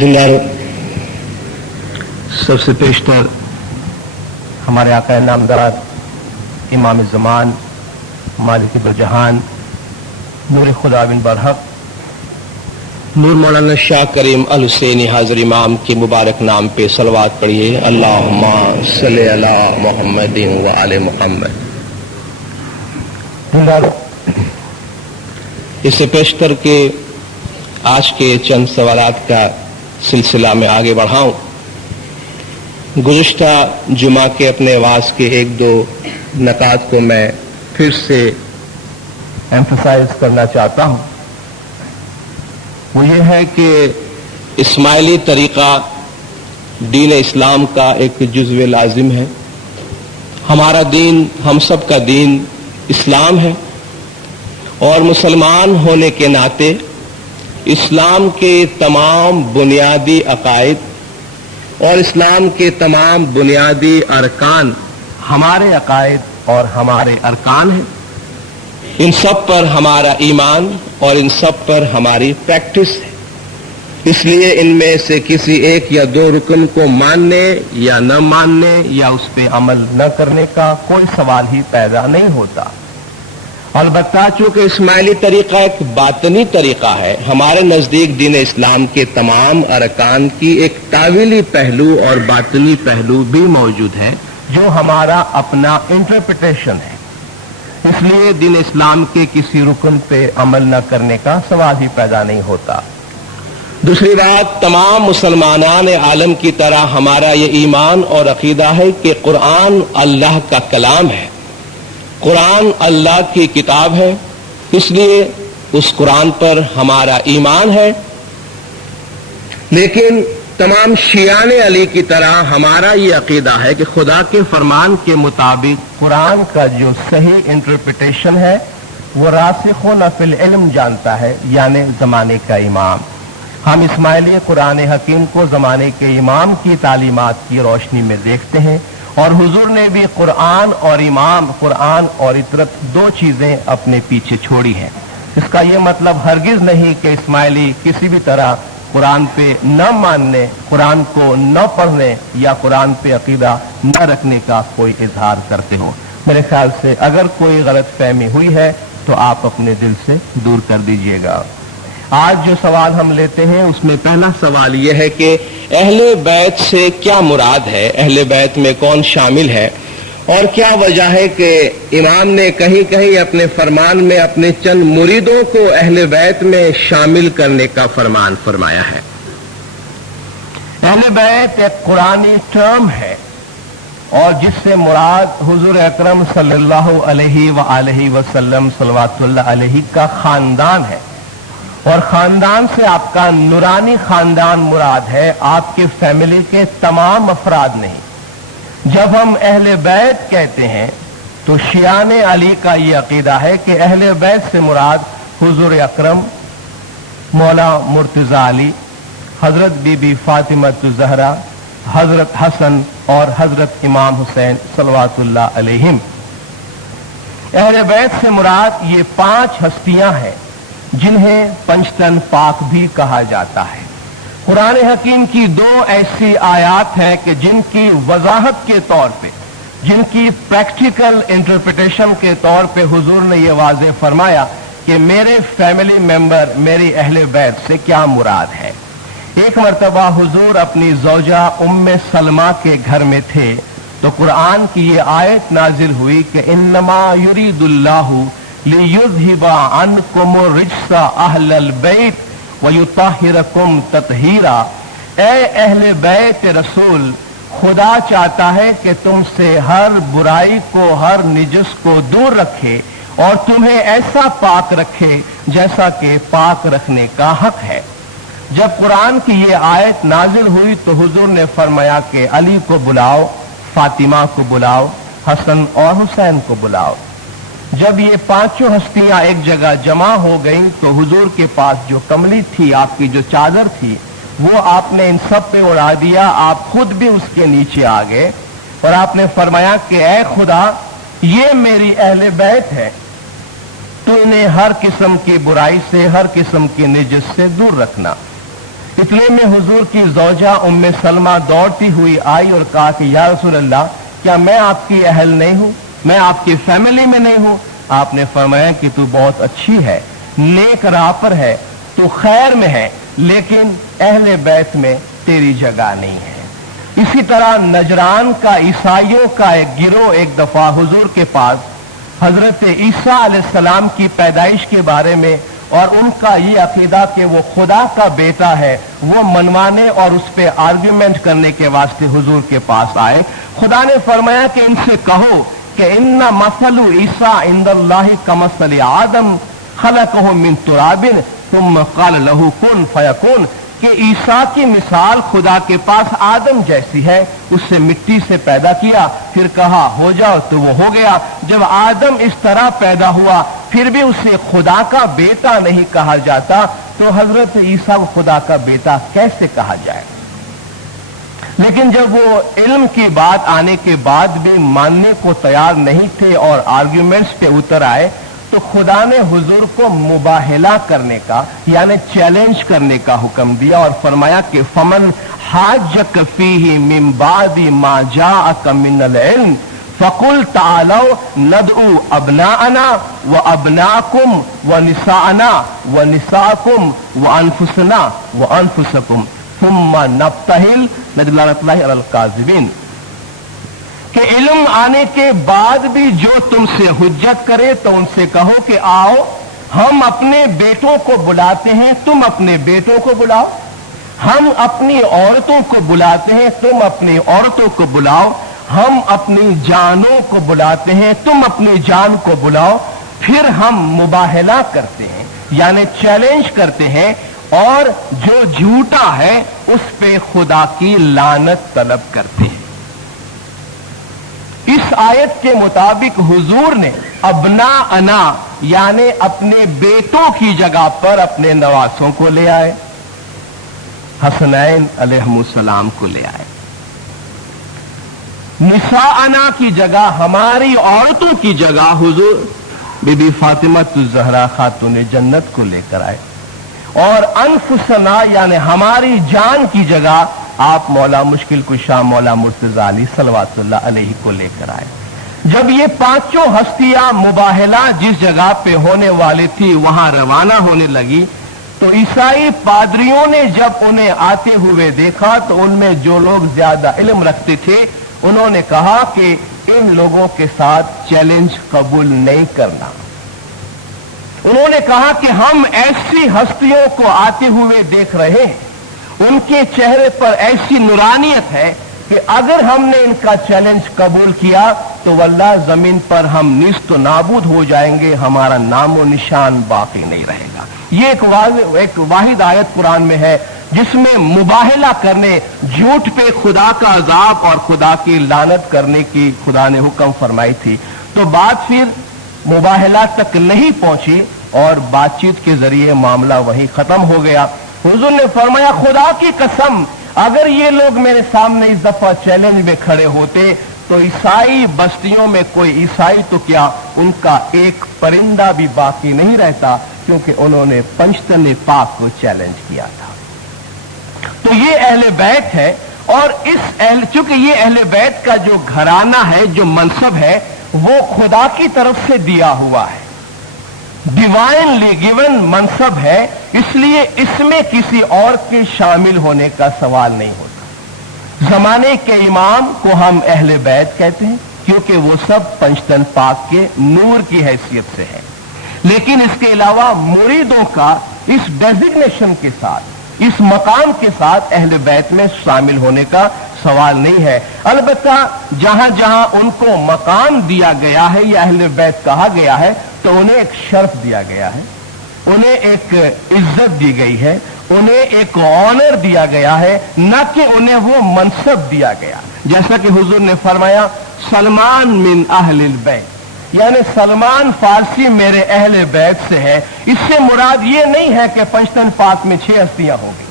دلدارو، سب سے پیشتر ہمارے آقا نامدار امام زمان مالک برجہان نور خدا بن برحق نور مولانا شاہ کریم الحسینی حاضر امام کے مبارک نام پہ صلوات پڑھیے۔ اللہم صلی علی محمد و آل محمد۔ اس سے پیشتر کے آج کے چند سوالات کا سلسلہ میں آگے بڑھاؤں۔ گزشتہ جمعہ کے اپنے واعظ کے ایک دو نکات کو میں پھر سے ایمفسائز کرنا چاہتا ہوں۔ وہ یہ ہے کہ اسماعیلی طریقہ دین اسلام کا ایک جزو لازم ہے۔ ہمارا دین، ہم سب کا دین اسلام ہے، اور مسلمان ہونے کے ناطے اسلام کے تمام بنیادی عقائد اور اسلام کے تمام بنیادی ارکان ہمارے عقائد اور ہمارے ارکان ہیں۔ ان سب پر ہمارا ایمان اور ان سب پر ہماری پریکٹس ہے۔ اس لیے ان میں سے کسی ایک یا دو رکن کو ماننے یا نہ ماننے یا اس پہ عمل نہ کرنے کا کوئی سوال ہی پیدا نہیں ہوتا۔ البتہ چونکہ اسماعیلی طریقہ ایک باطنی طریقہ ہے، ہمارے نزدیک دین اسلام کے تمام ارکان کی ایک تاویلی پہلو اور باطنی پہلو بھی موجود ہے جو ہمارا اپنا انٹرپریٹیشن ہے۔ اس لیے دین اسلام کے کسی رکن پہ عمل نہ کرنے کا سوال ہی پیدا نہیں ہوتا۔ دوسری بات، تمام مسلمانان عالم کی طرح ہمارا یہ ایمان اور عقیدہ ہے کہ قرآن اللہ کا کلام ہے، قرآن اللہ کی کتاب ہے، اس لیے اس قرآن پر ہمارا ایمان ہے۔ لیکن تمام شیعان علی کی طرح ہمارا یہ عقیدہ ہے کہ خدا کے فرمان کے مطابق قرآن کا جو صحیح انٹرپریٹیشن ہے وہ راسخون فی العلم جانتا ہے، یعنی زمانے کا امام۔ ہم اسماعیلی قرآن حکیم کو زمانے کے امام کی تعلیمات کی روشنی میں دیکھتے ہیں، اور حضور نے بھی قرآن اور امام، قرآن اور اطرت دو چیزیں اپنے پیچھے چھوڑی ہیں۔ اس کا یہ مطلب ہرگز نہیں کہ اسماعیلی کسی بھی طرح قرآن پہ نہ ماننے، قرآن کو نہ پڑھنے یا قرآن پہ عقیدہ نہ رکھنے کا کوئی اظہار کرتے ہو۔ میرے خیال سے اگر کوئی غلط فہمی ہوئی ہے تو آپ اپنے دل سے دور کر دیجئے گا۔ آج جو سوال ہم لیتے ہیں اس میں پہلا سوال یہ ہے کہ اہل بیت سے کیا مراد ہے، اہل بیت میں کون شامل ہے، اور کیا وجہ ہے کہ امام نے کہیں کہیں اپنے فرمان میں اپنے چند مریدوں کو اہل بیت میں شامل کرنے کا فرمان فرمایا ہے۔ اہل بیت ایک قرآنی ٹرم ہے، اور جس سے مراد حضور اکرم صلی اللہ علیہ وآلہ وسلم صلوات اللہ علیہ کا خاندان ہے، اور خاندان سے آپ کا نورانی خاندان مراد ہے، آپ کے فیملی کے تمام افراد نہیں۔ جب ہم اہل بیت کہتے ہیں تو شیعان علی کا یہ عقیدہ ہے کہ اہل بیت سے مراد حضور اکرم، مولا مرتضی علی، حضرت بی بی فاطمہ الزہرا، حضرت حسن اور حضرت امام حسین صلوات اللہ علیہم۔ اہل بیت سے مراد یہ پانچ ہستیاں ہیں جنہیں پنجتن پاک بھی کہا جاتا ہے۔ قرآن حکیم کی دو ایسی آیات ہیں کہ جن کی وضاحت کے طور پہ، جن کی پریکٹیکل انٹرپریٹیشن کے طور پہ حضور نے یہ واضح فرمایا کہ میرے فیملی ممبر، میری اہل بیت سے کیا مراد ہے۔ ایک مرتبہ حضور اپنی زوجہ ام سلمہ کے گھر میں تھے تو قرآن کی یہ آیت نازل ہوئی کہ انما یرید اللہ لیذہب عنکم الرجس اہل البیت ویطہرکم تطہیرا۔ اے اہل بیت رسول، خدا چاہتا ہے کہ تم سے ہر برائی کو، ہر نجس کو دور رکھے اور تمہیں ایسا پاک رکھے جیسا کہ پاک رکھنے کا حق ہے۔ جب قرآن کی یہ آیت نازل ہوئی تو حضور نے فرمایا کہ علی کو بلاؤ، فاطمہ کو بلاؤ، حسن اور حسین کو بلاؤ۔ جب یہ پانچوں ہستیاں ایک جگہ جمع ہو گئیں تو حضور کے پاس جو کملی تھی، آپ کی جو چادر تھی، وہ آپ نے ان سب پہ اڑا دیا، آپ خود بھی اس کے نیچے آ گئے، اور آپ نے فرمایا کہ اے خدا، یہ میری اہل بیت ہے، تو انہیں ہر قسم کی برائی سے، ہر قسم کی نجس سے دور رکھنا۔ اتنے میں حضور کی زوجہ ام سلمہ دوڑتی ہوئی آئی اور کہا کہ یا رسول اللہ، کیا میں آپ کی اہل نہیں ہوں؟ میں آپ کی فیملی میں نہیں ہوں؟ آپ نے فرمایا کہ تو بہت اچھی ہے، نیک راہ پر ہے، تو خیر میں ہے، لیکن اہل بیت میں تیری جگہ نہیں ہے۔ اسی طرح نجران کا عیسائیوں کا ایک گروہ ایک دفعہ حضور کے پاس حضرت عیسیٰ علیہ السلام کی پیدائش کے بارے میں اور ان کا یہ عقیدہ کہ وہ خدا کا بیٹا ہے وہ منوانے اور اس پہ آرگیومنٹ کرنے کے واسطے حضور کے پاس آئے۔ خدا نے فرمایا کہ ان سے کہو کہ ان مثل عیسیٰ عند اللہ کمثل آدم خلقہ من تراب ثم قال له کن فیکون، کہ عیسیٰ کی مثال خدا کے پاس آدم جیسی ہے، اس سے مٹی سے پیدا کیا، پھر کہا ہو جاؤ تو وہ ہو گیا۔ جب آدم اس طرح پیدا ہوا پھر بھی اسے خدا کا بیٹا نہیں کہا جاتا، تو حضرت عیسیٰ کو خدا کا بیٹا کیسے کہا جائے؟ لیکن جب وہ علم کی بات آنے کے بعد بھی ماننے کو تیار نہیں تھے اور آرگیومنٹس پہ اتر آئے، تو خدا نے حضور کو مباہلہ کرنے کا یعنی چیلنج کرنے کا حکم دیا اور فرمایا کہ فمن حاجک فیہ من بعد ما جاءک من العلم فقل تعالوا ندعو ابناءنا وابناءکم ونساءنا ونساءکم وانفسنا وانفسکم ثم نبتہل نجعل لعنۃ اللہ علی الکاذبین، کہ علم آنے کے بعد بھی جو تم سے حجت کرے تو ان سے کہو کہ آؤ ہم اپنے بیٹوں کو بلاتے ہیں، تم اپنے بیٹوں کو بلاؤ، ہم اپنی عورتوں کو بلاتے ہیں، تم اپنی عورتوں کو بلاؤ، ہم اپنی جانوں کو بلاتے ہیں، تم اپنی جان کو بلاؤ، پھر ہم مباہلہ کرتے ہیں یعنی چیلنج کرتے ہیں، اور جو جھوٹا ہے اس پہ خدا کی لعنت طلب کرتے ہیں۔ اس آیت کے مطابق حضور نے ابناءنا یعنی اپنے بیٹوں کی جگہ پر اپنے نواسوں کو لے آئے، حسنین علیہ السلام کو لے آئے، نساءنا کی جگہ ہماری عورتوں کی جگہ حضور بی بی فاطمہ الزہرا خاتون جنت کو لے کر آئے، اور انفسنا یعنی ہماری جان کی جگہ آپ مولا مشکل کشا مولا مرتضی علی صلوات اللہ علیہ کو لے کر آئے۔ جب یہ پانچوں ہستیاں مباہلہ جس جگہ پہ ہونے والی تھی وہاں روانہ ہونے لگی، تو عیسائی پادریوں نے جب انہیں آتے ہوئے دیکھا تو ان میں جو لوگ زیادہ علم رکھتے تھے انہوں نے کہا کہ ان لوگوں کے ساتھ چیلنج قبول نہیں کرنا۔ انہوں نے کہا کہ ہم ایسی ہستیوں کو آتے ہوئے دیکھ رہے ہیں، ان کے چہرے پر ایسی نورانیت ہے کہ اگر ہم نے ان کا چیلنج قبول کیا تو واللہ زمین پر ہم نیست و نابود ہو جائیں گے، ہمارا نام و نشان باقی نہیں رہے گا۔ یہ ایک واحد آیت قرآن میں ہے جس میں مباہلہ کرنے، جھوٹ پہ خدا کا عذاب اور خدا کی لعنت کرنے کی خدا نے حکم فرمائی تھی۔ تو بات پھر مباہلہ تک نہیں پہنچی اور بات چیت کے ذریعے معاملہ وہی ختم ہو گیا۔ حضور نے فرمایا خدا کی قسم اگر یہ لوگ میرے سامنے اس دفعہ چیلنج میں کھڑے ہوتے تو عیسائی بستیوں میں کوئی عیسائی تو کیا ان کا ایک پرندہ بھی باقی نہیں رہتا، کیونکہ انہوں نے پنجتن پاک کو چیلنج کیا تھا۔ تو یہ اہل بیت ہے، اور چونکہ یہ اہل بیت کا جو گھرانہ ہے، جو منصب ہے، وہ خدا کی طرف سے دیا ہوا ہے، ڈیوائنلی گیون منصب ہے، اس لیے اس میں کسی اور کے شامل ہونے کا سوال نہیں ہوتا۔ زمانے کے امام کو ہم اہل بیت کہتے ہیں کیونکہ وہ سب پنجتن پاک کے نور کی حیثیت سے ہے، لیکن اس کے علاوہ مریدوں کا اس ڈیزگنیشن کے ساتھ، اس مقام کے ساتھ اہل بیت میں شامل ہونے کا سوال نہیں ہے۔ البتہ جہاں جہاں ان کو مقام دیا گیا ہے یا اہل بیت کہا گیا ہے تو انہیں ایک شرف دیا گیا ہے، انہیں ایک عزت دی گئی ہے، انہیں ایک آنر دیا گیا ہے، نہ کہ انہیں وہ منصب دیا گیا۔ جیسا کہ حضور نے فرمایا سلمان من اہل البیت، یعنی سلمان فارسی میرے اہل بیت سے ہے۔ اس سے مراد یہ نہیں ہے کہ پنجتن پاک میں 6 ہستیاں ہوں گی،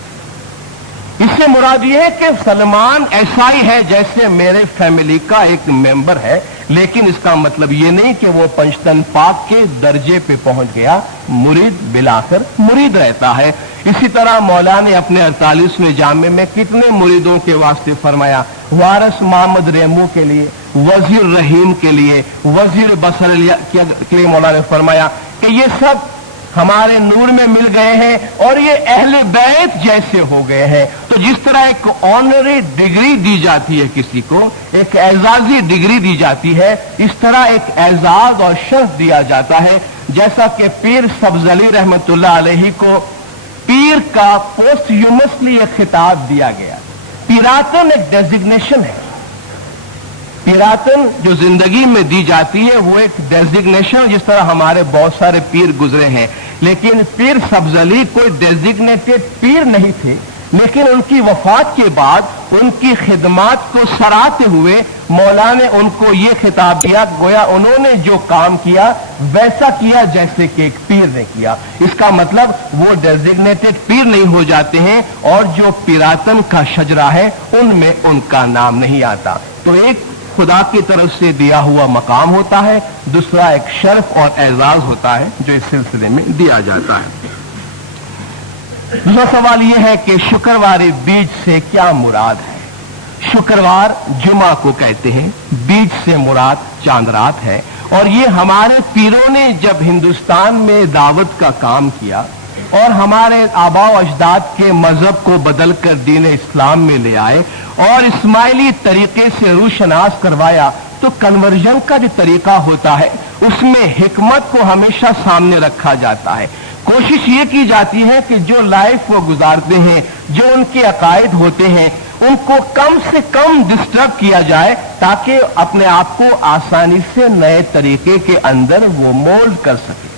اس سے مراد یہ ہے کہ سلمان ایسا ہی ہے جیسے میرے فیملی کا ایک ممبر ہے، लेकिन इसका मतलब ये नहीं कि वो पंचतन पाक के दर्जे पे पहुंच गया, मुरीद बिलाकर मुरीद रहता है। इसी तरह मौला ने अपने 48वें जामे में कितने मुरीदों के वास्ते फरमाया, वारस मोहम्मद रेमू के लिए, वजीर रहीम के लिए, वजीर बसर के लिए मौला ने फरमाया कि ये सब हमारे नूर में मिल गए हैं और ये अहले बैत जैसे हो गए हैं। तो जिस तरह एक ऑनरी डिग्री दी जाती है किसी को, एक एजाजी डिग्री दी जाती है, इस तरह एक एजाज और शर्फ दिया जाता है। जैसा कि पीर सब्ज अली रहमतुल्लाह अलैहि को पीर का पोस्टह्यूमसली एक खिताब दिया गया। पीरातन एक डेजिग्नेशन है। पीरातन जो जिंदगी में दी जाती है वो एक डेजिग्नेशन, जिस तरह हमारे बहुत सारे पीर गुजरे हैं, लेकिन पीर सब्ज अली कोई डेजिग्नेटेड पीर नहीं थे, लेकिन उनकी वफात के बाद उनकी खिदमात को सराहते हुए मौला ने उनको ये खिताब दिया, गोया उन्होंने जो काम किया वैसा किया जैसे कि एक पीर ने किया। इसका मतलब वो डेजिग्नेटेड पीर नहीं हो जाते हैं और जो पीरातन का शजरा है उनमें उनका नाम नहीं आता। तो एक खुदा की तरफ से दिया हुआ मकाम होता है, दूसरा एक शर्फ और एजाज होता है जो इस सिलसिले में दिया जाता है। दूसरा सवाल यह है कि शुक्रवार बीज से क्या मुराद है। शुक्रवार जुमा को कहते हैं, बीज से मुराद चांद रात है। और ये हमारे पीरों ने जब हिंदुस्तान में दावत का काम किया और हमारे आबा अजदाद के मजहब को बदलकर दीन इस्लाम में ले आए और इस्माइली तरीके से रूशनास करवाया, तो कन्वर्जन का जो तरीका होता है उसमें हिकमत को हमेशा सामने रखा जाता है। कोशिश ये की जाती है कि जो लाइफ वो गुजारते हैं, जो उनके अकायद होते हैं, उनको कम से कम डिस्टर्ब किया जाए ताकि अपने आप को आसानी से नए तरीके के अंदर वो मोल्ड कर सके।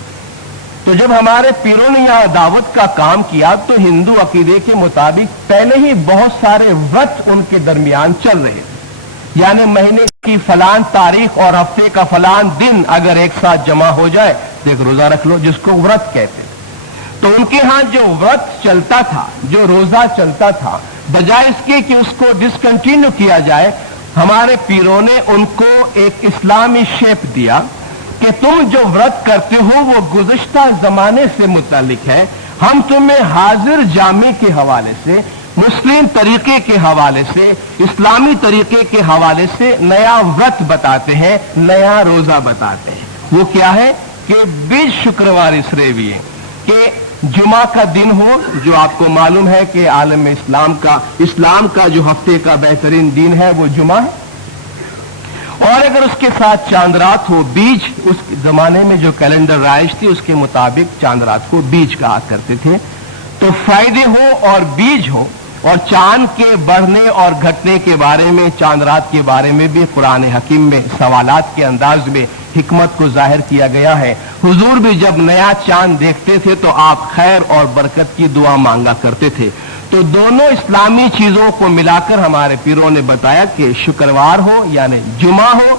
तो जब हमारे पीरों ने यहां दावत का काम किया तो हिंदू अकीदे के मुताबिक पहले ही बहुत सारे व्रत उनके दरमियान चल रहे थे। यानी महीने की फलान तारीख और हफ्ते का फलान दिन अगर एक साथ जमा हो जाए तो एक रोजा रख लो, जिसको व्रत कहते हैं। तो उनके यहां जो व्रत चलता था, जो रोजा चलता था, बजाय इसके कि उसको डिसकंटिन्यू किया जाए, हमारे पीरों ने उनको एक इस्लामी शेप दिया कि तुम जो व्रत करते हो वो गुज़िश्ता जमाने से मुतालिक है। हम तुम्हें हाजिर जामे के हवाले से, मुस्लिम तरीके के हवाले से, इस्लामी तरीके के हवाले से नया व्रत बताते हैं, नया रोजा बताते हैं। वो क्या है कि बीज शुक्रवार इसरेवी है कि जुमा का दिन हो, जो आपको मालूम है कि आलम इस्लाम का जो हफ्ते का बेहतरीन दिन है वो जुमा है। और अगर उसके साथ चांद रात हो, बीज, उस जमाने में जो कैलेंडर राइज थी उसके मुताबिक चांद रात को बीज कहा करते थे। तो फ्राइडे हो और बीज हो, और चांद के बढ़ने और घटने के बारे में, चांद रात के बारे में भी कुरान हकीम में सवालात के अंदाज में हिकमत को जाहिर किया गया है। हुजूर भी जब नया चांद देखते थे तो आप खैर और बरकत की दुआ मांगा करते थे। तो दोनों इस्लामी चीजों को मिलाकर हमारे पीरों ने बताया कि शुक्रवार हो यानी जुमा हो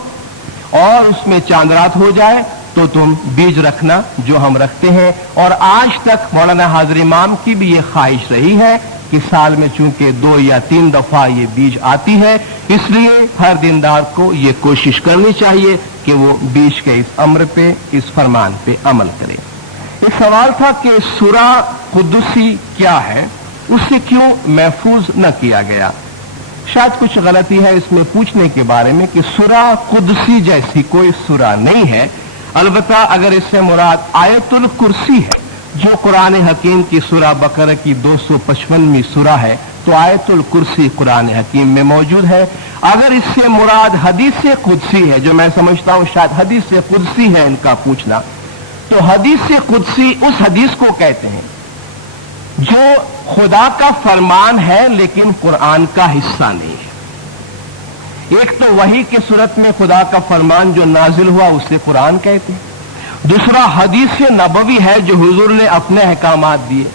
और उसमें चांद रात हो जाए तो तुम बीज रखना, जो हम रखते हैं। और आज तक मौलाना हाजिर इमाम की भी ये ख्वाहिश रही है कि साल में चूंकि 2 या 3 दफा ये बीज आती है, इसलिए हर दीनदार को ये कोशिश करनी चाहिए कि वो बीज के इस अम्र पे, इस फरमान पे अमल करे। एक सवाल था कि सूरा कुद्दुसी क्या है, उससे क्यों महफूज न किया गया। शायद कुछ गलती है इसमें पूछने के बारे में कि सूरा कुद्दुसी जैसी कोई सूरा नहीं है। अलबत्ता अगर इससे मुराद आयतुल कुर्सी है, जो कुरान हकीम की सूरा बकरा की 255वीं सूरा है, तो आयतुल कुर्सी कुरान हकीम में मौजूद है। अगर इससे मुराद हदीस कुदसी है, जो मैं समझता हूं शायद हदीस कुदसी है इनका पूछना, तो हदीस कुदसी उस हदीस को कहते हैं जो खुदा का फरमान है लेकिन कुरान का हिस्सा नहीं है। एक तो वही की सूरत में खुदा का फरमान जो नाजिल हुआ उसे कुरान कहते हैं, दूसरा हदीस नबवी है जो हुजूर ने अपने अहकामात दिए,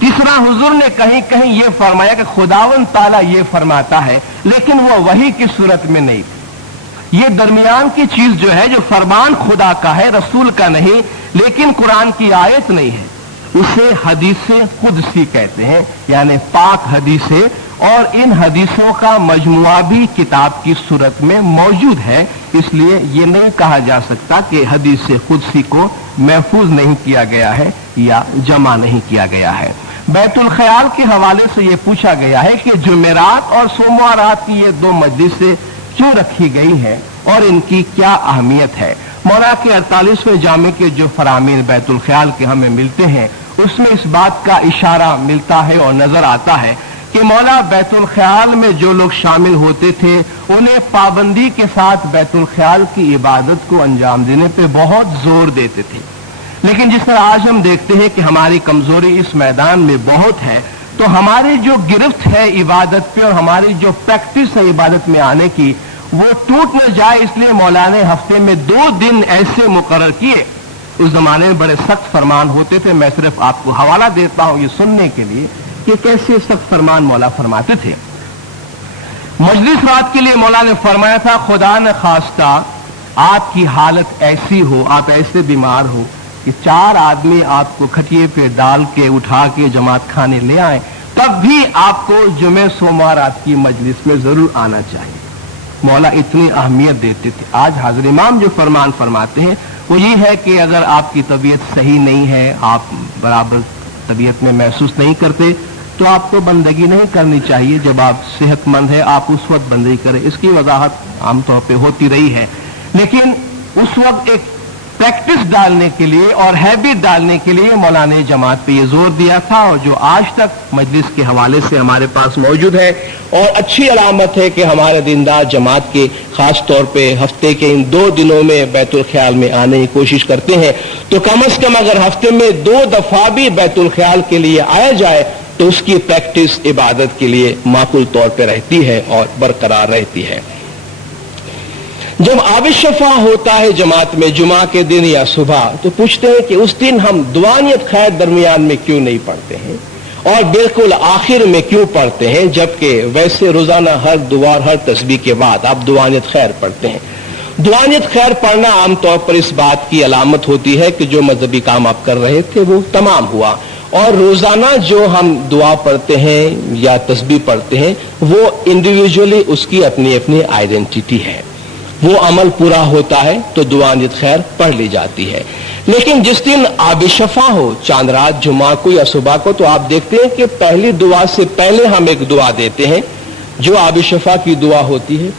तीसरा हुजूर ने कहीं कहीं ये फरमाया कि खुदावन ताला ये फरमाता है, लेकिन वो वही की सूरत में नहीं। ये दरमियान की चीज जो है, जो फरमान खुदा का है, रसूल का नहीं, लेकिन कुरान की आयत नहीं है, उसे हदीसे कुदसी कहते हैं, यानी पाक हदीसे, और इन हदीसों का मजमुआ भी किताब की सूरत में मौजूद है। इसलिए ये नहीं कहा जा सकता कि हदीसे कुदसी को महफूज नहीं किया गया है या जमा नहीं किया गया है। बैतुल ख्याल के हवाले से ये पूछा गया है कि जुमेरात और सोमवारात की ये दो मजलिसें क्यों रखी गई हैं और इनकी क्या अहमियत है। मौला के 48वें जामे के जो फरामीन बैतुल ख्याल के हमें मिलते हैं उसमें इस बात का इशारा मिलता है और नजर आता है कि मौला बैतुल ख्याल में जो लोग शामिल होते थे उन्हें पाबंदी के साथ बैतुल ख्याल की इबादत को अंजाम देने पे बहुत जोर देते थे। लेकिन जिस तरह आज हम देखते हैं कि हमारी कमजोरी इस मैदान में बहुत है, तो हमारी जो गिरफ्त है इबादत पे और हमारी जो प्रैक्टिस है इबादत में आने की, वो टूट न जाए, इसलिए मौला ने हफ्ते में 2 दिन ऐसे मुकर्रर किए। उस जमाने में बड़े सख्त फरमान होते थे। मैं सिर्फ आपको हवाला देता हूं ये सुनने के लिए कि कैसे सख्त फरमान मौला फरमाते थे। मजलिस रात के लिए मौला ने फरमाया था, खुदा न खास्ता आपकी हालत ऐसी हो, आप ऐसे बीमार हो कि 4 आदमी आपको खटिए पे डाल के उठा के जमात खाने ले आए, तब भी आपको जुमे सोमवार रात की मजलिस में जरूर आना चाहिए। मौला इतनी अहमियत देते थे। आज हाज़िर इमाम जो फरमान फरमाते हैं वो ये है कि अगर आपकी तबीयत सही नहीं है, आप बराबर तबीयत में महसूस नहीं करते, तो आपको बंदगी नहीं करनी चाहिए। जब आप सेहतमंद है आप उस वक्त बंदगी करें। इसकी वजाहत आमतौर पे होती रही है, लेकिन उस वक्त एक प्रैक्टिस डालने के लिए और हैबिट डालने के लिए मौला ने जमात पे ये जोर दिया था, और जो आज तक मजलिस के हवाले से हमारे पास मौजूद है। और अच्छी अलामत है कि हमारे दीनदार जमात के खास तौर पे हफ्ते के इन 2 दिनों में बैतुल ख्याल में आने की कोशिश करते हैं। तो कम से कम अगर हफ्ते में 2 दफा भी बैतुल ख्याल के लिए आया जाए तो उसकी प्रैक्टिस इबादत के लिए माकूल तौर पे रहती है और बरकरार रहती है। जब आबिशफा होता है जमात में जुमा के दिन या सुबह, तो पूछते हैं कि उस दिन हम दुआनियत खैर दरमियान में क्यों नहीं पढ़ते हैं और बिल्कुल आखिर में क्यों पढ़ते हैं, जबकि वैसे रोजाना हर दुआ हर तस्बीह के बाद आप दुआनियत खैर पढ़ते हैं। दुआनियत खैर पढ़ना आमतौर पर इस बात की अलामत होती है कि जो मजहबी काम आप कर रहे थे वो तमाम हुआ, और रोजाना जो हम दुआ पढ़ते हैं या तस्बीह पढ़ते हैं वो इंडिविजुअली उसकी अपनी अपनी आइडेंटिटी है। वो अमल पूरा होता है तो दुआनियत खैर पढ़ ली जाती है। लेकिन जिस दिन आबिशफा हो, चांद रात जुमा को या सुबह को, तो आप देखते हैं कि पहली दुआ से पहले हम एक दुआ देते हैं जो आबिशफा की दुआ होती है।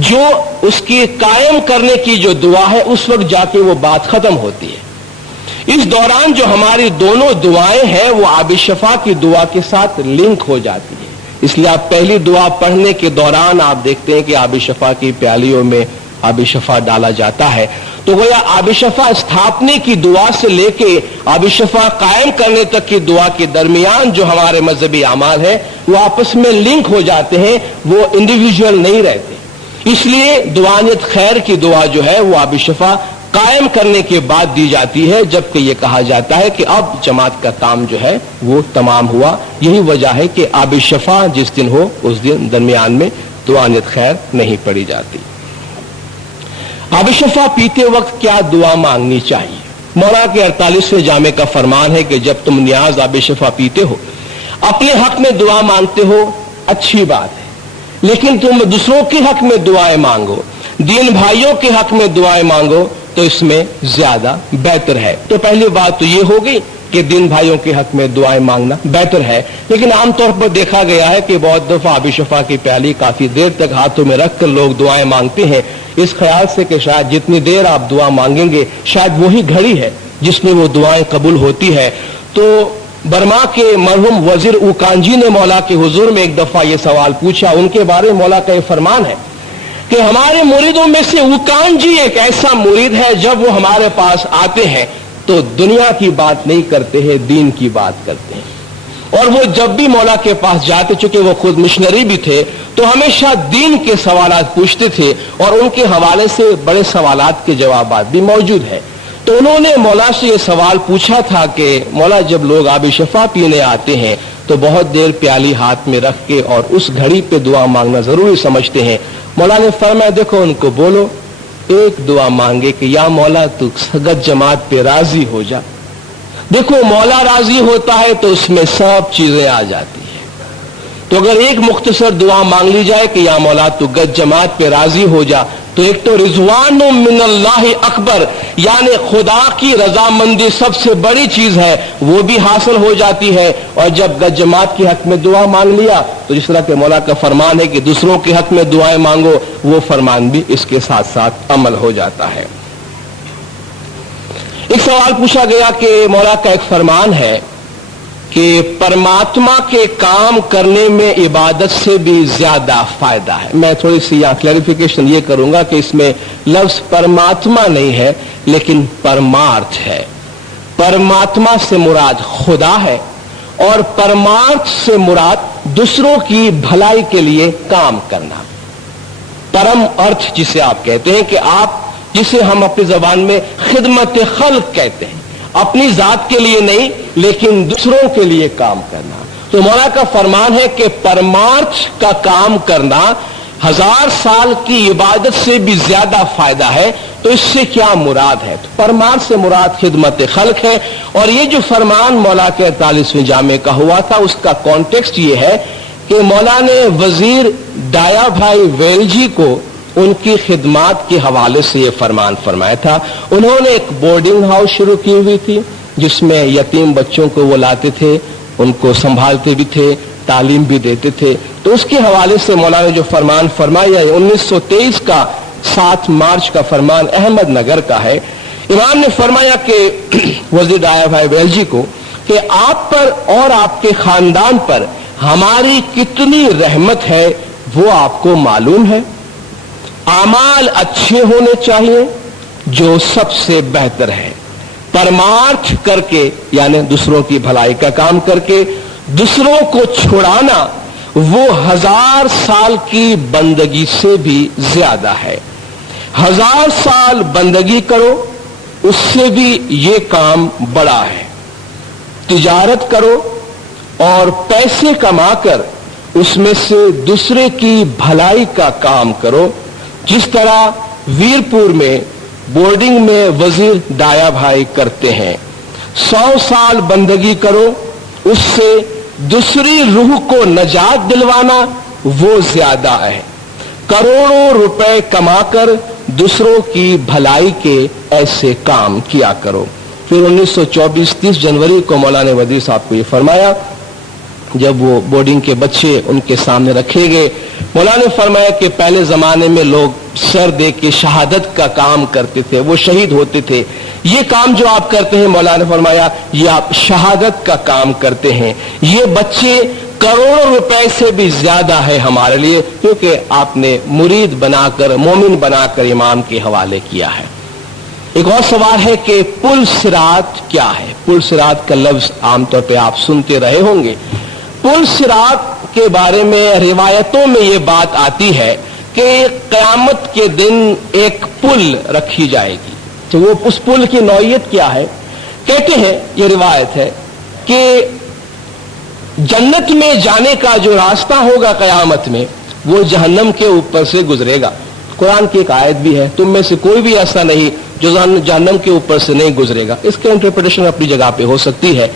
जो उसकी कायम करने की जो दुआ है उस वक्त जाके वो बात खत्म होती है। इस दौरान जो हमारी दोनों दुआएं हैं वो आबिशफा की दुआ के साथ लिंक हो जाती है। इसलिए आप पहली दुआ पढ़ने के दौरान आप देखते हैं कि आबिशफा की प्यालियों में आबिशफा डाला जाता है। तो गोया आबिशफा स्थापने की दुआ से लेके आबिशफा कायम करने तक की दुआ के दरमियान जो हमारे मजहबी अमाल है वो आपस में लिंक हो जाते हैं, वो इंडिविजुअल नहीं रहते। इसलिए दुआनियत खैर की दुआ जो है वो आबिशफा कायम करने के बाद दी जाती है, जबकि ये कहा जाता है कि अब जमात का काम जो है वो तमाम हुआ। यही वजह है कि आबिशफा जिस दिन हो उस दिन दरमियान में दुआनियत खैर नहीं पढ़ी जाती। आबिशफा पीते वक्त क्या दुआ मांगनी चाहिए? मौला के 48वें जामे का फरमान है कि जब तुम नियाज आबिशफा पीते हो, अपने हक में दुआ मांगते हो, अच्छी बात है, लेकिन तुम दूसरों के हक में दुआएं मांगो, दीन भाइयों के हक में दुआएं मांगो, तो इसमें ज्यादा बेहतर है। तो पहली बात तो ये हो गई कि दीन भाइयों के हक में दुआएं मांगना बेहतर है। लेकिन आमतौर पर देखा गया है कि बहुत दफा आबिशफा की प्याली काफी देर तक हाथों में रखकर लोग दुआएं मांगते हैं, इस ख्याल से कि शायद जितनी देर आप दुआ मांगेंगे शायद वही घड़ी है जिसमें वो दुआएं कबूल होती है। तो बर्मा के मरहूम वजीर उकांजी ने मौला के हुजूर में एक दफा ये सवाल पूछा। उनके बारे में मौला का ये फरमान है कि हमारे मुरीदों में से उकांजी एक ऐसा मुरीद है, जब वो हमारे पास आते हैं तो दुनिया की बात नहीं करते हैं, दीन की बात करते हैं। और वो जब भी मौला के पास जाते, चूंकि वो खुद मिशनरी भी थे, तो हमेशा दीन के सवालात पूछते थे और उनके हवाले से बड़े सवालात के जवाब भी मौजूद है। तो उन्होंने मौला से ये सवाल पूछा था कि मौला, जब लोग आबिशफा पीने आते हैं तो बहुत देर प्याली हाथ में रख के और उस घड़ी पे दुआ मांगना जरूरी समझते हैं। मौला ने फरमाया, देखो उनको बोलो एक दुआ मांगे कि या मौला तू सगत जमात पे राजी हो जा, देखो, मौला राजी होता है तो उसमें सब चीजें आ जाती है। तो अगर एक मुख्तसर दुआ मांग ली जाए कि या मौला तू गज जमात पे राजी हो जा, तो एक तो रिजवान मिनल्लाहि अकबर, यानी खुदा की रजामंदी सबसे बड़ी चीज है, वो भी हासिल हो जाती है। और जब गज जमात के हक में दुआ मांग लिया तो जिस तरह के मौला का फरमान है कि दूसरों के हक में दुआएं मांगो, वो फरमान भी इसके साथ साथ अमल हो जाता है। एक सवाल पूछा गया कि मौला का एक फरमान है कि परमात्मा के काम करने में इबादत से भी ज्यादा फायदा है। मैं थोड़ी सी यहाँ क्लैरिफिकेशन ये करूंगा कि इसमें लफ्ज परमात्मा नहीं है लेकिन परमार्थ है। परमात्मा से मुराद खुदा है और परमार्थ से मुराद दूसरों की भलाई के लिए काम करना। परम अर्थ जिसे आप कहते हैं कि आप, जिसे हम अपनी जबान में खिदमत खल्क कहते हैं, अपनी जात के लिए नहीं लेकिन दूसरों के लिए काम करना। तो मौला का फरमान है कि परमार्थ का काम करना 1000 साल की इबादत से भी ज्यादा फायदा है। तो इससे क्या मुराद है? तो परमार्थ से मुराद खिदमत खल्क है। और ये जो फरमान मौला के 48वें जामे का हुआ था, उसका कॉन्टेक्स्ट ये है कि मौला ने वजीर डाया भाई वेलजी को उनकी खिदमात के हवाले से ये फरमान फरमाया था। उन्होंने एक बोर्डिंग हाउस शुरू की हुई थी जिसमें यतीम बच्चों को वो लाते थे, उनको संभालते भी थे, तालीम भी देते थे। तो उसके हवाले से मौला ने जो फरमान फरमाया 1923 का 7 मार्च का फरमान अहमदनगर का है। इमाम ने फरमाया कि वजीर डाया भाई वेलजी को कि आप पर और आपके खानदान पर हमारी कितनी रहमत है वो आपको मालूम है। आमाल अच्छे होने चाहिए जो सबसे बेहतर है। परमार्थ करके यानी दूसरों की भलाई का काम करके दूसरों को छुड़ाना वो 1000 साल की बंदगी से भी ज्यादा है। 1000 साल बंदगी करो उससे भी ये काम बड़ा है। तिजारत करो और पैसे कमाकर उसमें से दूसरे की भलाई का काम करो। जिस तरह वीरपुर में बोर्डिंग में वजीर डाया भाई करते हैं। 100 साल बंदगी करो, उससे दूसरी रूह को नजात दिलवाना वो ज्यादा है। करोड़ों रुपए कमाकर दूसरों की भलाई के ऐसे काम किया करो। फिर 1924 30 जनवरी को मौला ने वजीर साहब को ये फरमाया, जब वो बोर्डिंग के बच्चे उनके सामने रखे गए, मौला ने फरमाया कि पहले जमाने में लोग सर दे के शहादत का काम करते थे, वो शहीद होते थे। ये काम जो आप करते हैं, मौला ने फरमाया ये आप शहादत का काम करते हैं। ये बच्चे करोड़ों रुपए से भी ज्यादा है हमारे लिए, क्योंकि आपने मुरीद बनाकर, मोमिन बनाकर इमाम के हवाले किया है। एक और सवाल है कि पुल सिरात क्या है? पुल सिरात का लफ्ज आमतौर पर आप सुनते रहे होंगे। पुल सिरात के बारे में रिवायतों में ये बात आती है कि क़यामत के दिन एक पुल रखी जाएगी। तो वो उस पुल की नौइयत क्या है? कहते हैं, ये रिवायत है कि जन्नत में जाने का जो रास्ता होगा क़यामत में, वो जहन्नम के ऊपर से गुजरेगा। कुरान की एक आयत भी है, तुम में से कोई भी ऐसा नहीं जो जहन्नम के ऊपर से नहीं गुजरेगा। इसका इंटरप्रिटेशन अपनी जगह पे हो सकती है,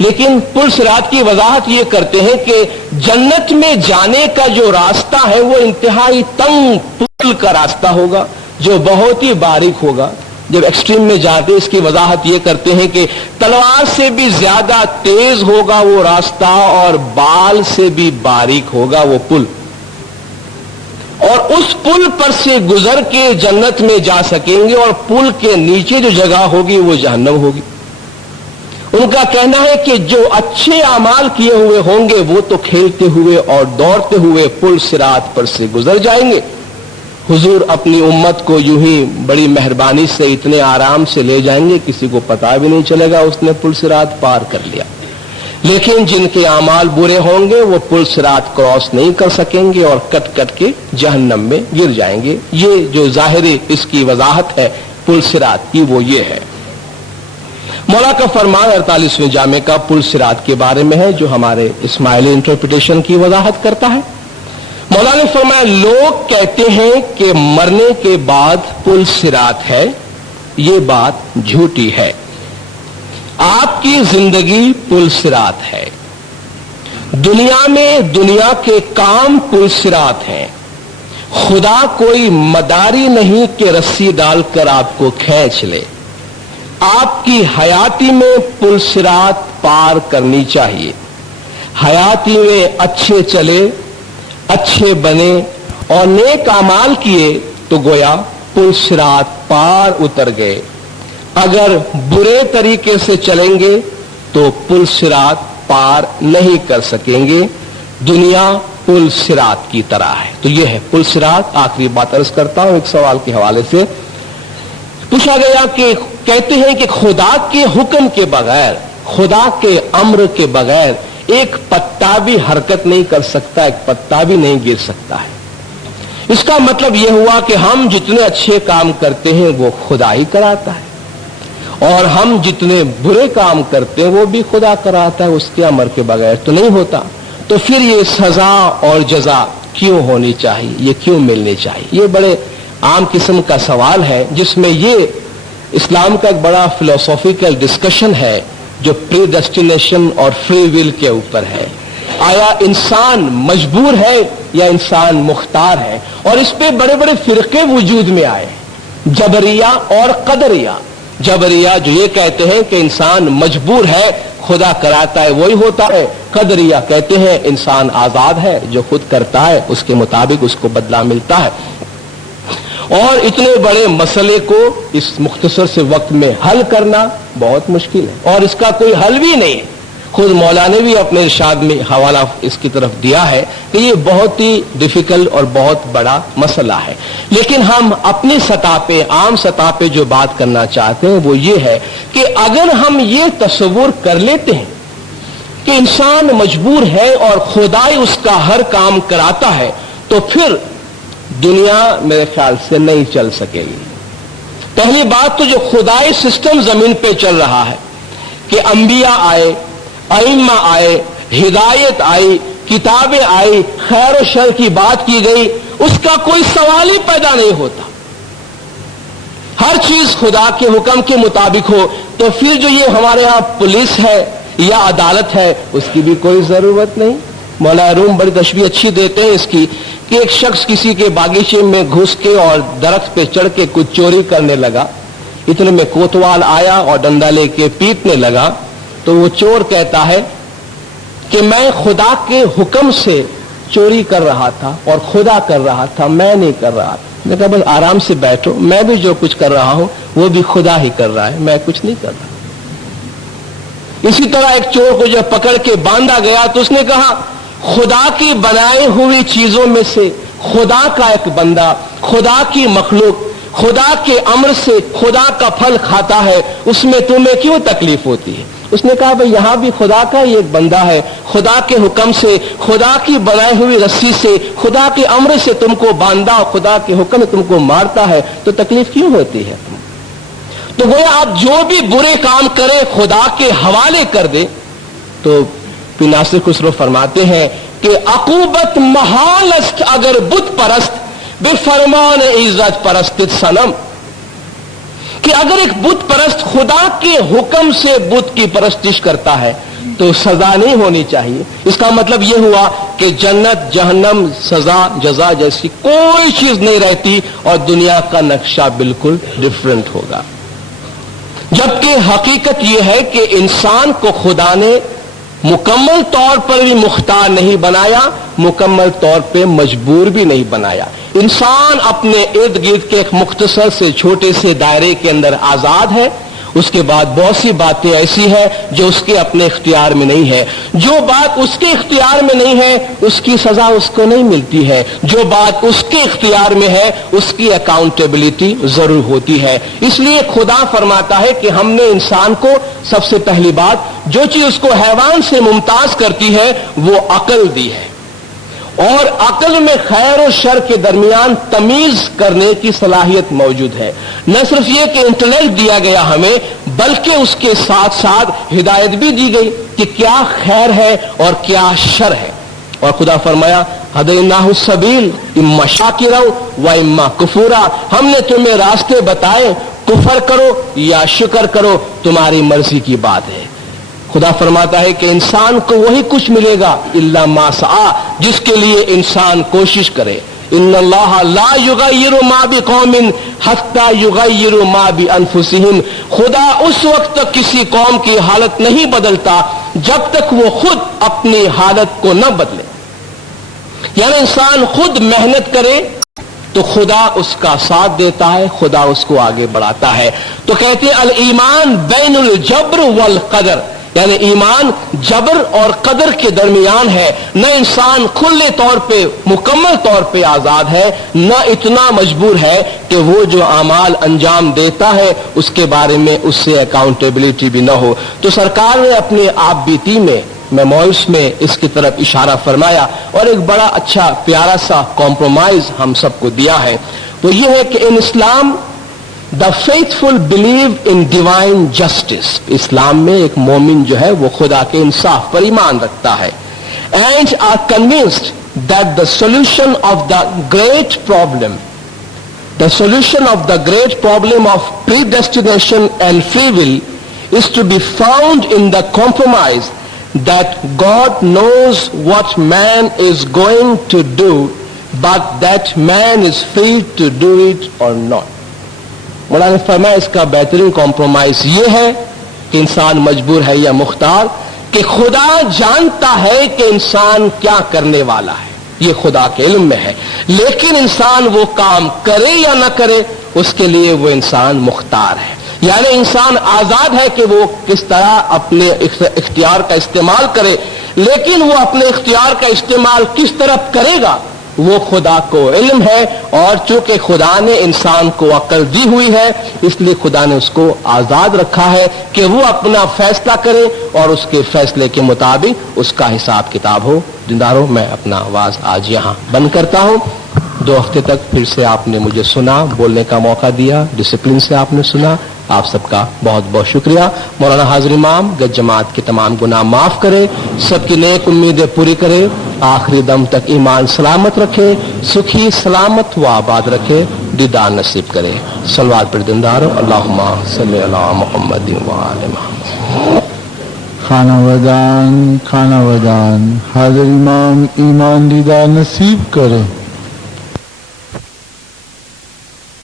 लेकिन पुल सिरात की वजाहत ये करते हैं कि जन्नत में जाने का जो रास्ता है वो इंतहाई तंग पुल का रास्ता होगा जो बहुत ही बारीक होगा। जब एक्सट्रीम में जाते इसकी वजाहत ये करते हैं कि तलवार से भी ज्यादा तेज होगा वो रास्ता और बाल से भी बारीक होगा वो पुल, और उस पुल पर से गुजर के जन्नत में जा सकेंगे और पुल के नीचे जो जगह होगी वो जहन्नम होगी। उनका कहना है कि जो अच्छे अमाल किए हुए होंगे वो तो खेलते हुए और दौड़ते हुए पुल सिरात पर से गुजर जाएंगे। हुजूर अपनी उम्मत को यूं ही बड़ी मेहरबानी से इतने आराम से ले जाएंगे, किसी को पता भी नहीं चलेगा उसने पुल सिरात पार कर लिया। लेकिन जिनके अमाल बुरे होंगे वो पुल सिरात क्रॉस नहीं कर सकेंगे और कट कट के जहन्नम में गिर जाएंगे। ये जो जाहिरी इसकी वजाहत है पुल सिरात की वो ये है। मौला का फरमान 48वें जामे का पुल सिरात के बारे में है, जो हमारे इस्माइली इंटरप्रिटेशन की वजाहत करता है। मौला ने फरमाया, लोग कहते हैं कि मरने के बाद पुल सिरात है, ये बात झूठी है। आप आपकी जिंदगी पुलसिरात है। दुनिया में दुनिया के काम पुलसिरात हैं। खुदा कोई मदारी नहीं कि रस्सी डालकर आपको खींच ले। आपकी हयाती में पुलसिरात पार करनी चाहिए। हयाती में अच्छे चले, अच्छे बने और नेक अमाल किए तो गोया पुलसिरात पार उतर गए। अगर बुरे तरीके से चलेंगे तो पुलसिरात पार नहीं कर सकेंगे। दुनिया पुलसिरात की तरह है। तो यह है पुलसिरात। आखिरी बात अर्ज करता हूं एक सवाल के हवाले से। पूछा गया कि कहते हैं कि खुदा के हुक्म के बगैर, खुदा के अम्र के बगैर एक पत्ता भी हरकत नहीं कर सकता, एक पत्ता भी नहीं गिर सकता है। इसका मतलब यह हुआ कि हम जितने अच्छे काम करते हैं वो खुदा ही कराता है, और हम जितने बुरे काम करते हैं वो भी खुदा कराता है, उसके अमर के बगैर तो नहीं होता। तो फिर ये सजा और जजा क्यों होनी चाहिए, ये क्यों मिलनी चाहिए? ये बड़े आम किस्म का सवाल है जिसमें ये इस्लाम का एक बड़ा फिलोसॉफिकल डिस्कशन है जो प्रीडेस्टिनेशन और फ्री विल के ऊपर है। आया इंसान मजबूर है या इंसान मुख्तार है? और इस पे बड़े बड़े फिरके वजूद में आए, जबरिया और कदरिया। जबरिया जो ये कहते हैं कि इंसान मजबूर है, खुदा कराता है वही होता है। कदरिया कहते हैं इंसान आजाद है, जो खुद करता है उसके मुताबिक उसको बदला मिलता है। और इतने बड़े मसले को इस मुख्तसर से वक्त में हल करना बहुत मुश्किल है, और इसका कोई हल भी नहीं है। खुद मौला ने भी अपने इरशाद में हवाला इसकी तरफ दिया है कि ये बहुत ही डिफिकल्ट और बहुत बड़ा मसला है। लेकिन हम अपनी सतह पे, आम सतह पे जो बात करना चाहते हैं वो ये है कि अगर हम ये तस्वुर कर लेते हैं कि इंसान मजबूर है और खुदाई उसका हर काम कराता है, तो फिर दुनिया मेरे ख्याल से नहीं चल सकेगी। पहली बात तो जो खुदाई सिस्टम जमीन पे चल रहा है कि अंबिया आए, अइम्मा आए, हिदायत आई, किताबें आई, खैर और शर की बात की गई, उसका कोई सवाल ही पैदा नहीं होता। हर चीज खुदा के हुक्म के मुताबिक हो, तो फिर जो ये हमारे यहां पुलिस है या अदालत है उसकी भी कोई जरूरत नहीं। मौला रूम बड़ी तशबीह अच्छी देते हैं इसकी कि एक शख्स किसी के बागीचे में घुस के और दरख्त पे चढ़ के कुछ चोरी करने लगा। इतने में कोतवाल आया और डंडा लेके पीटने लगा। तो वो चोर कहता है कि मैं खुदा के हुक्म से चोरी कर रहा था और खुदा कर रहा था, मैं नहीं कर रहा था। मैं कहा बस आराम से बैठो, मैं भी जो कुछ कर रहा हूं वो भी खुदा ही कर रहा है, मैं कुछ नहीं कर रहा। इसी तरह एक चोर को जब पकड़ के बांधा गया तो उसने कहा खुदा की बनाई हुई चीजों में से खुदा का एक बंदा, खुदा की मखलूक, खुदा के अम्र से खुदा का फल खाता है, उसमें तुम्हें क्यों तकलीफ होती है? उसने कहा भाई यहां भी खुदा का ही एक बंदा है, खुदा के हुक्म से, खुदा की बनाई हुई रस्सी से, खुदा के अम्र से तुमको बांधा, खुदा के हुक्म तुमको मारता है, तो तकलीफ क्यों होती है? तो गोया आप जो भी बुरे काम करें खुदा के हवाले कर दे। तो नासिर खुसरो फरमाते हैं कि अकूबत महालस्त अगर बुत परस्त बेफरमान इज्जत परस्तित सनम, कि अगर एक बुत परस्त खुदा के हुक्म से बुत की परस्तिश करता है तो सजा नहीं होनी चाहिए। इसका मतलब यह हुआ कि जन्नत, जहन्नम, सजा, जजा जैसी कोई चीज नहीं रहती और दुनिया का नक्शा बिल्कुल डिफरेंट होगा। जबकि हकीकत यह है कि इंसान को खुदा ने मुकम्मल तौर पर भी मुख्तार नहीं बनाया, मुकम्मल तौर पे मजबूर भी नहीं बनाया। इंसान अपने इर्द गिर्द के एक मुख्तसर से छोटे से दायरे के अंदर आजाद है। उसके बाद बहुत सी बातें ऐसी हैं जो उसके अपने इख्तियार में नहीं है। जो बात उसके इख्तियार में नहीं है उसकी सजा उसको नहीं मिलती है, जो बात उसके इख्तियार में है उसकी अकाउंटेबिलिटी जरूर होती है। इसलिए खुदा फरमाता है कि हमने इंसान को सबसे पहली बात जो चीज उसको हैवान से मुमताज करती है वो अकल दी है, और अकल में खैर और शर के दरमियान तमीज करने की सलाहियत मौजूद है। न सिर्फ ये कि इंटेलेक्ट दिया गया हमें, बल्कि उसके साथ साथ हिदायत भी दी गई कि क्या खैर है और क्या शर है। और खुदा फरमाया हदैनाहु सबील इम्मा शाकिरा व इम्मा कुफूरा, हमने तुम्हें रास्ते बताए, कुफर करो या शुक्र करो, तुम्हारी मर्जी की बात है। خدا فرماتا ہے کہ انسان کو وہی کچھ ملے گا الا ما سعى، جس کے لیے انسان کوشش کرے۔ ان اللہ لا یغیر ما بقوم حتی یغیروا ما بانفسہم، خدا اس وقت تک کسی قوم کی حالت نہیں بدلتا جب تک وہ خود اپنی حالت کو نہ بدلے۔ یعنی انسان خود محنت کرے تو خدا اس کا ساتھ دیتا ہے، خدا اس کو آگے بڑھاتا ہے۔ تو کہتے ہیں الایمان بین الجبر والقدر، یعنی ایمان جبر اور قدر کے درمیان ہے۔ نہ انسان کھلے طور پہ مکمل طور پہ آزاد ہے، نہ اتنا مجبور ہے کہ وہ جو اعمال انجام دیتا ہے اس کے بارے میں اس سے اکاؤنٹیبلٹی بھی نہ ہو۔ تو سرکار نے اپنے آپ بیتی میں میموئرز میں اس کی طرف اشارہ فرمایا اور ایک بڑا اچھا پیارا سا کمپرومائز ہم سب کو دیا ہے۔ وہ یہ ہے کہ ان اسلام the faithful believe in divine justice، اسلام میں ایک مومن جو ہے وہ خدا کے انصاف پر ایمان رکھتا ہے، and are convinced that the solution of the great problem of predestination and free will is to be found in the compromise that God knows what man is going to do but that man is free to do it or not۔ مولانا نے فرمایا اس کا بہترین compromise یہ ہے کہ انسان مجبور ہے یا مختار، کہ خدا جانتا ہے کہ انسان کیا کرنے والا ہے، یہ خدا کے علم میں ہے، لیکن انسان وہ کام کرے یا نہ کرے اس کے لیے وہ انسان مختار ہے۔ یعنی انسان آزاد ہے کہ وہ کس طرح اپنے اختیار کا استعمال کرے، لیکن وہ اپنے اختیار کا استعمال کس طرف کرے گا وہ خدا کو علم ہے، اور چونکہ خدا نے انسان کو عقل دی ہوئی ہے اس لیے خدا نے اس کو آزاد رکھا ہے کہ وہ اپنا فیصلہ کرے اور اس کے فیصلے کے مطابق اس کا حساب کتاب ہو۔ دینداروں، میں اپنا آواز آج یہاں بند کرتا ہوں۔ 2 ہفتے تک پھر سے آپ نے مجھے سنا، بولنے کا موقع دیا، ڈسپلن سے آپ نے سنا، آپ سب کا بہت بہت شکریہ۔ مولانا حاضر امام گج جماعت کے تمام گناہ معاف کرے، سب کی نیک امیدیں پوری کرے، آخری دم تک ایمان سلامت رکھے، سکھی سلامت و آباد رکھے، دیدار نصیب کرے۔ صلوات پر دیندارو، اللہم صلی علی محمد و آل محمد۔ کھانا ودان حاضر امام ایمان دیدار نصیب کرے۔